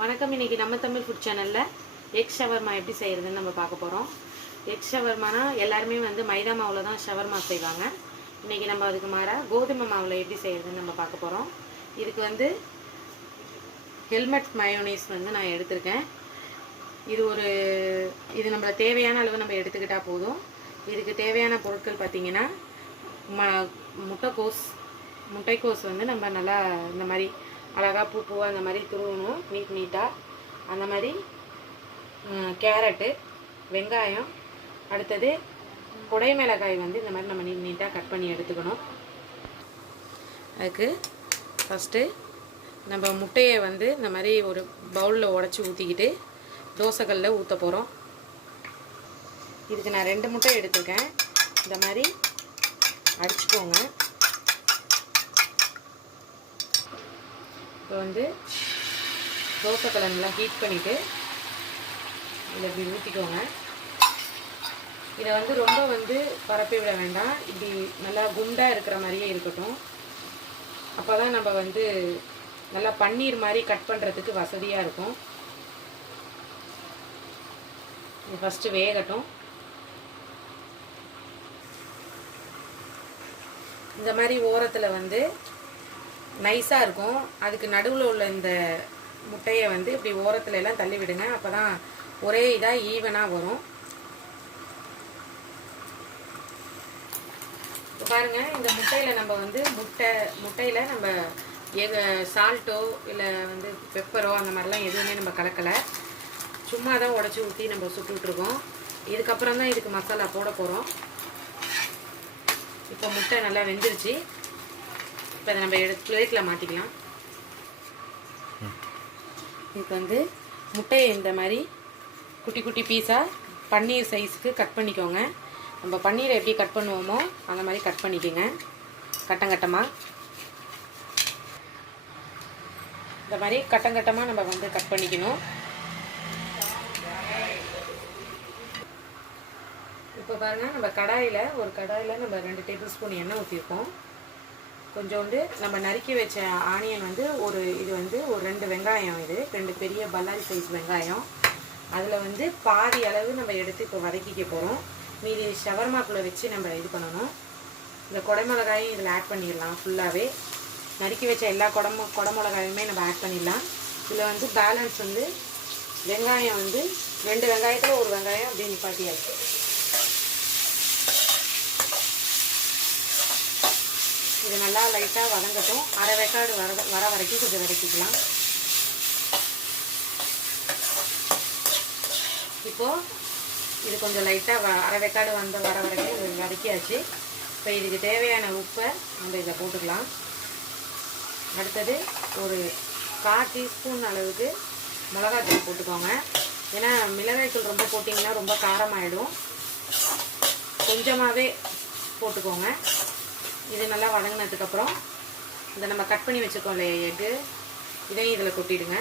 வணக்கம். இன்றைக்கி நம்ம தமிழ் ஃபுட் சேனலில் எக் ஷவர்மா எப்படி செய்கிறதுன்னு நம்ம பார்க்க போகிறோம். எக் ஷவர்மானா எல்லாருமே மைதா மாவில் தான் ஷவர்மா செய்வாங்க. இன்றைக்கி நம்ம அதுக்கு மாறாக கோதுமை மாவில் எப்படி செய்கிறதுன்னு நம்ம பார்க்க போகிறோம். இதுக்கு ஹெல்மெட் மயோனைஸ் நான் எடுத்திருக்கேன். இது நம்மள தேவையான அளவு நம்ம எடுத்துக்கிட்டால் போதும். இதுக்கு தேவையான பொருட்கள் பார்த்திங்கன்னா முட்டைக்கோஸ் நம்ம நல்லா இந்த மாதிரி அழகாக பூவாக அந்த மாதிரி துருவணும், நீட்டாக. அந்த மாதிரி கேரட்டு, வெங்காயம், அடுத்தது குடை மிளகாய் இந்த மாதிரி நம்ம நீட்டாக கட் பண்ணி எடுத்துக்கணும். அதுக்கு ஃபஸ்ட்டு நம்ம முட்டையை இந்த மாதிரி ஒரு பவுலில் உடச்சி ஊற்றிக்கிட்டு தோசைக்கல்லில் ஊற்ற போகிறோம். இதுக்கு நான் 2 முட்டை எடுத்துருக்கேன். இந்த மாதிரி அடிச்சுக்கோங்க. இப்போ தோசைக்கல்லை நல்லா ஹீட் பண்ணிவிட்டு இதில் இப்படி ஊற்றிக்கோங்க. இதை ரொம்ப பரப்பி விட வேண்டாம். இப்படி நல்லா குண்டாக இருக்கிற மாதிரியே இருக்கட்டும். அப்போ தான் நம்ம நல்லா பன்னீர் மாதிரி கட் பண்ணுறதுக்கு வசதியாக இருக்கும். இது ஃபஸ்ட்டு வேகட்டும். இந்த மாதிரி ஓரத்தில் நைஸாக இருக்கும். அதுக்கு நடுவில் உள்ள இந்த முட்டையை இப்படி ஓரத்துல எல்லாம் தள்ளி விடுங்க. அப்போ தான் ஒரே இதாக ஈவனாக வரும். இப்போ பாருங்கள், இந்த முட்டையில் நம்ம முட்டையில் நம்ம சால்ட்டோ இல்லை பெப்பரோ அந்த மாதிரிலாம் எதுவுமே நம்ம கலக்கலை. சும்மா தான் உடச்சி ஊற்றி நம்ம சுட்டுட்ருக்கோம். இதுக்கப்புறம் தான் இதுக்கு மசாலா போட போகிறோம். இப்போ முட்டை நல்லா வெந்துருச்சு. இப்போ அதை நம்ம பிளேட்டில் மாற்றிக்கலாம். இதுக்கு முட்டையை இந்த மாதிரி குட்டி குட்டி பீஸாக பன்னீர் சைஸுக்கு கட் பண்ணிக்கோங்க. நம்ம பன்னீரை எப்படி கட் பண்ணுவோமோ அந்த மாதிரி கட் பண்ணிக்கோங்க, கட்டமாக. இந்த மாதிரி கட்டமாக நம்ம கட் பண்ணிக்கணும். இப்போ பாருங்கள், நம்ம ஒரு கடாயில் நம்ம 2 டேபிள் ஸ்பூன் எண்ணெய் ஊற்றிருக்கோம். கொஞ்சோண்டு நம்ம நறுக்கி வச்ச ஆனியன் இது ஒரு 2 வெங்காயம், இது 2 பெரிய பல்லாரி சைஸ் வெங்காயம். அதில் பாதி அளவு நம்ம எடுத்து இப்போ வதக்கிக்க போகிறோம். மீதி ஷவர்மாக்குள்ளே வச்சு நம்ம இது பண்ணணும். இந்த குடமிளகாயும் இதில் ஆட் பண்ணிடலாம். ஃபுல்லாகவே நறுக்கி வச்ச எல்லா குடமிளகாயுமே நம்ம ஆட் பண்ணிடலாம். இதில் பேலன்ஸ் வெங்காயம் 2 வெங்காயத்தில் ஒரு வெங்காயம் அப்படி நிப்பாட்டியாச்சு. இது நல்லா லைட்டாக வதங்கட்டும். அரை வேக்காடு வர வரைக்கும் கொஞ்சம் வதக்கிக்கலாம். இப்போது இது கொஞ்சம் லைட்டாக அரை வேக்காடு வர வரைக்கும் வதக்கியாச்சு. இப்போ இதுக்கு தேவையான உப்பை நம்ம இதில் போட்டுக்கலாம். அடுத்தது ஒரு 1/4 டீஸ்பூன் அளவுக்கு மிளகாய்த்தூள் போட்டுக்கோங்க. ஏன்னா மிளகாய்த்தூள் ரொம்ப போட்டிங்கன்னா ரொம்ப காரமாயிடும். கொஞ்சமாகவே போட்டுக்கோங்க. இது நல்லா வதங்கினதுக்கப்புறம் இந்த நம்ம கட் பண்ணி வச்சுருக்கோம் இல்லையா எக்கு, இதையும் இதில் கொட்டிடுங்க.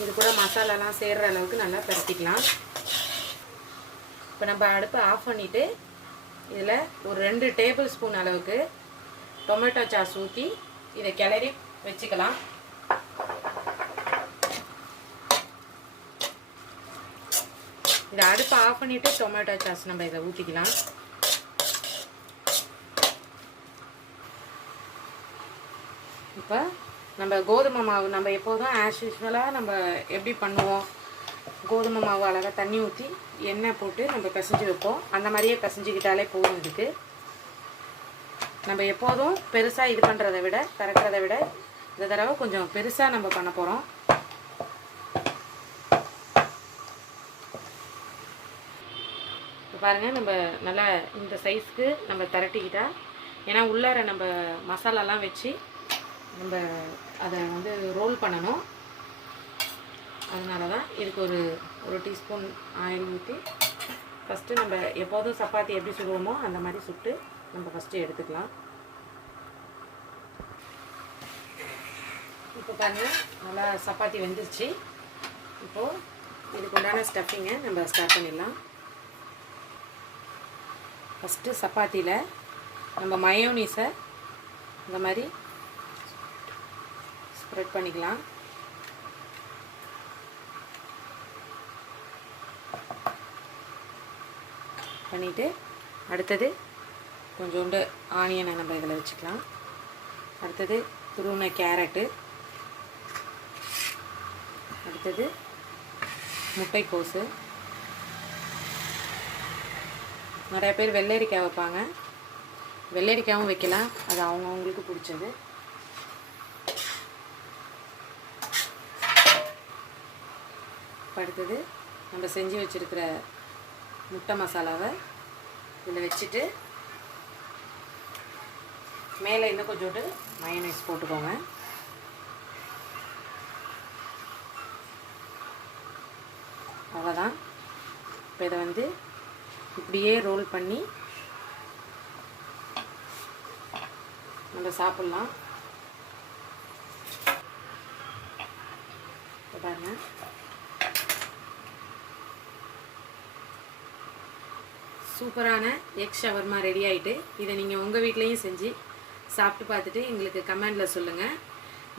இது கூட மசாலாலாம் சேர்கிற அளவுக்கு நல்லா பரட்டிக்கலாம். இப்போ நம்ம அடுப்பை ஆஃப் பண்ணிவிட்டு இதில் ஒரு 2 டேபிள் ஸ்பூன் அளவுக்கு டொமேட்டோ சாஸ் ஊற்றி இதை கிளறி வச்சுக்கலாம். இதை அடுப்பை ஆஃப் பண்ணிவிட்டு டொமேட்டோ சாஸ் நம்ம இதை ஊற்றிக்கலாம். இப்போ நம்ம கோதுமை மாவு நம்ம எப்போதும் ஆஸ் யூஸ்வலாக நம்ம எப்படி பண்ணுவோம், கோதுமை மாவு அழகாக தண்ணி ஊற்றி எண்ணெய் போட்டு நம்ம பிசைஞ்சு வைப்போம். அந்த மாதிரியே பிசைஞ்சிக்கிட்டாலே போதும். இதுக்கு நம்ம எப்போதும் பெருசாக இது பண்ணுறதை விட திறக்கிறத விட இந்த தடவை கொஞ்சம் பெருசாக நம்ம பண்ண போகிறோம். பாருங்கள், நம்ம நல்லா இந்த சைஸ்க்கு நம்ம திரட்டிக்கிட்டா, ஏன்னா உள்ளார நம்ம மசாலாலாம் வச்சு நம்ம அதை ரோல் பண்ணணும். அதனால தான் இதுக்கு ஒரு டீஸ்பூன் ஆயில் ஊற்றி ஃபஸ்ட்டு நம்ம எப்போதும் சப்பாத்தி எப்படி சுடுவோமோ அந்த மாதிரி சுட்டு நம்ம ஃபஸ்ட்டு எடுத்துக்கலாம். இப்போ பாருங்கள், நல்லா சப்பாத்தி வெந்துருச்சு. இப்போது இதுக்கு உண்டான ஸ்டஃபிங்கை நம்ம ஸ்டார்ட் பண்ணிடலாம். ஃபஸ்ட்டு சப்பாத்தியில் நம்ம மயோனீஸை இந்த மாதிரி ஸ்ப்ரெட் பண்ணிக்கலாம். பண்ணிவிட்டு அடுத்தது கொஞ்சோண்டு ஆனியனை நம்ம இதில் வச்சுக்கலாம். அடுத்தது துருவின கேரட்டு, அடுத்தது முட்டைக்கோசு. நிறைய பேர் வெள்ளரிக்காய் வைப்பாங்க, வெள்ளரிக்காயும் வைக்கலாம், அது அவங்கவுங்களுக்கு பிடிச்சது. அடுத்தது நம்ம செஞ்சு வச்சுருக்கிற முட்டை மசாலாவை இதில் வச்சுட்டு மேலே இன்னும் கொஞ்சோண்டு மயோனைஸ் போட்டுக்கோங்க. அவ்வளோதான். இப்போ இதை வந்து இப்படியே ரோல் பண்ணி நம்ம சாப்பிட்லாம். பாருங்க, சூப்பரான எக் ஷவர்மா ரெடி ஆகிட்டு. இதை நீங்கள் உங்கள் வீட்லேயும் செஞ்சு சாப்பிட்டு பார்த்துட்டு எங்களுக்கு கமெண்டில் சொல்லுங்கள்.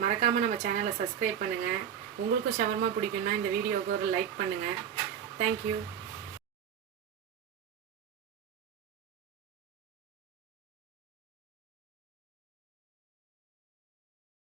மறக்காமல் நம்ம சேனலை சப்ஸ்கிரைப் பண்ணுங்கள். உங்களுக்கும் ஷவர்மா பிடிக்குன்னா இந்த வீடியோவுக்கு ஒரு லைக் பண்ணுங்கள். தேங்க்யூ.